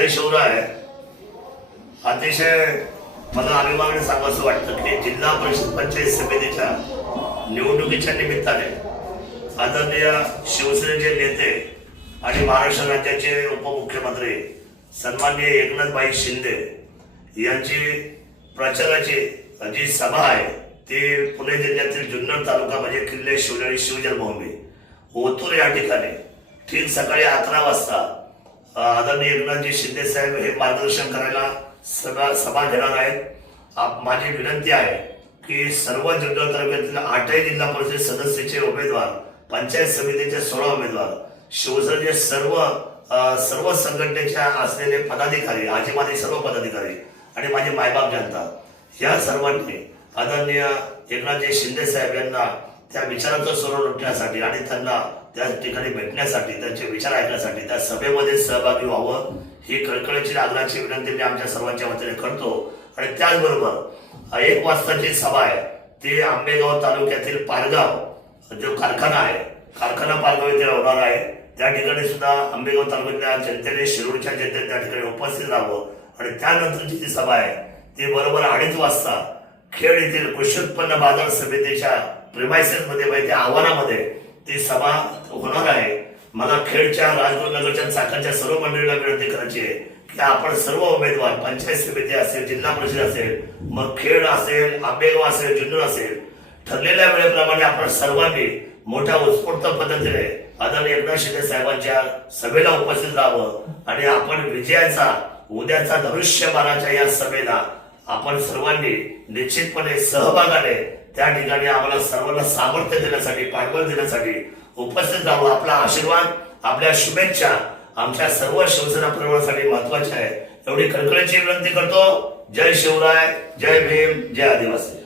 जय शिवराय. अतिशय मला अभिमानाने सांगावंसं वाटतं की जिल्हा परिषद पंचायत समितीच्या निवडणुकीच्या निमित्ताने आदरणीय शिवसेनेचे नेते आणि महाराष्ट्र राज्याचे उपमुख्यमंत्री सन्माननीय एकनाथभाई शिंदे यांची प्रचाराची जी सभा आहे ती पुणे जिल्ह्यातील जुन्नर तालुका म्हणजे किल्ले शिवनेरी शिवजन्मभूमी ओतूर या ठिकाणी ठीक सकाळी 11 वाजता आदरणीय एकनाथजी शिंदे साहेब हे मार्गदर्शन करायला सभा घेणार आहेत. माझी विनंती आहे की सर्व जुन्नर तालुक्यातील 8ही जिल्हा परिषद सदस्याचे उमेदवार, पंचायत समितीचे 16 उमेदवार, शिवसेनेचे सर्व संघटनेच्या असलेले पदाधिकारी, आजी माझे सर्व पदाधिकारी आणि माझी मायबाप जनता या सर्वांनी आदरणीय एकनाथजी शिंदे साहेब यांना त्या विचारांचं सोडून उठण्यासाठी आणि त्यांना त्या ठिकाणी भेटण्यासाठी, त्यांचे विचार ऐकण्यासाठी त्या सभेमध्ये सहभागी व्हावं ही कळकळीची आग्रहाची विनंती मी आमच्या सर्वांच्या वतीने करतो. आणि त्याचबरोबर 1 वाजताची सभा आहे ती आंबेगाव तालुक्यातील पारगाव जो कारखाना आहे, कारखाना पारगाव इथे होणार आहे. त्या ठिकाणी सुद्धा आंबेगाव तालुक्यातल्या जनतेने, शिरूरच्या जनतेने त्या ठिकाणी उपस्थित राहावं. आणि त्यानंतरची जी सभा आहे ती बरोबर 2:30 वाजता खेड येथील कृषी उत्पन्न बाजार समितीच्या प्रिमायसेस मध्ये, त्या आव्हानामध्ये ती सभा होणार आहे. मला खेडच्या, राजगुरुनगरच्या, चाकणच्या सर्व मंडळीला विनंती करायची आहे की आपण सर्व उमेदवार, पंचायत समिती असेल, जिल्हा परिषद असेल, मग खेड असेल, आंबेगाव असेल, जुन्नर असेल, ठरलेल्या वेळेप्रमाणे आपण सर्वांनी मोठ्या उत्स्फूर्त पद्धतीने आदरणीय एकनाथ शिंदे साहेबांच्या सभेला उपस्थित राहावं. आणि आपण विजयाचा, उद्याचा धनुष्यबाणाच्या या सभेला आपण सर्वांनी निश्चितपणे सहभागाने त्या ठिकाणी आम्हाला सर्वांना सामर्थ्य देण्यासाठी, पाठबळ देण्यासाठी उपस्थित राहावं. आपला आशीर्वाद, आपल्या शुभेच्छा आमच्या सर्व शिवसेना परिवारासाठी महत्वाच्या आहे. एवढी कळकळीची विनंती करतो. जय शिवराय, जय भीम, जय आदिवासी.